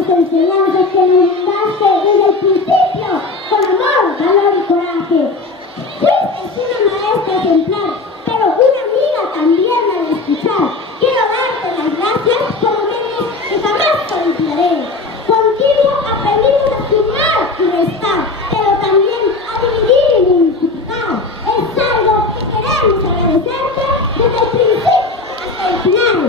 tus enseñanzas que nos daste desde el principio, con amor, valor y coraje. Fuiste una maestra ejemplar, pero una amiga también al escuchar. Quiero darte las gracias por los medios que jamás olvidaré. Contigo aprendimos a sumar y restar, pero también a dividir y multiplicar. Es algo que queremos agradecerte desde el principio hasta el final.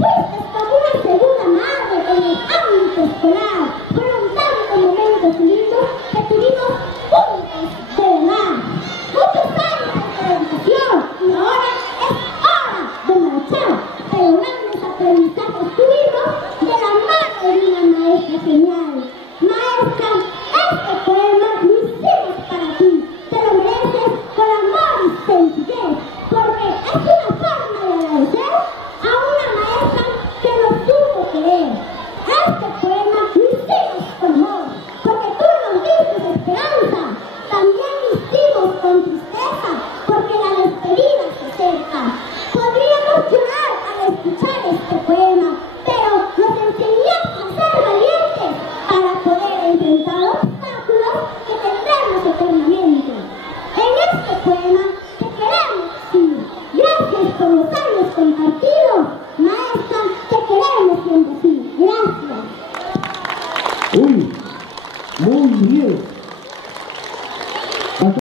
Fuiste como una segunda madre en el ámbito escolar. Fueron tantos momentos lindos que tuvimos juntos de verdad. Muchos años de educación y ahora es hora de marchar. Pero grandes aprendizajes tuvimos de la mano de una maestra genial. Maestra, este poema lo hicimos para ti. Te lo mereces con amor y sencillez, porque es una forma de agradecer a una maestra que nos supo querer. Este poema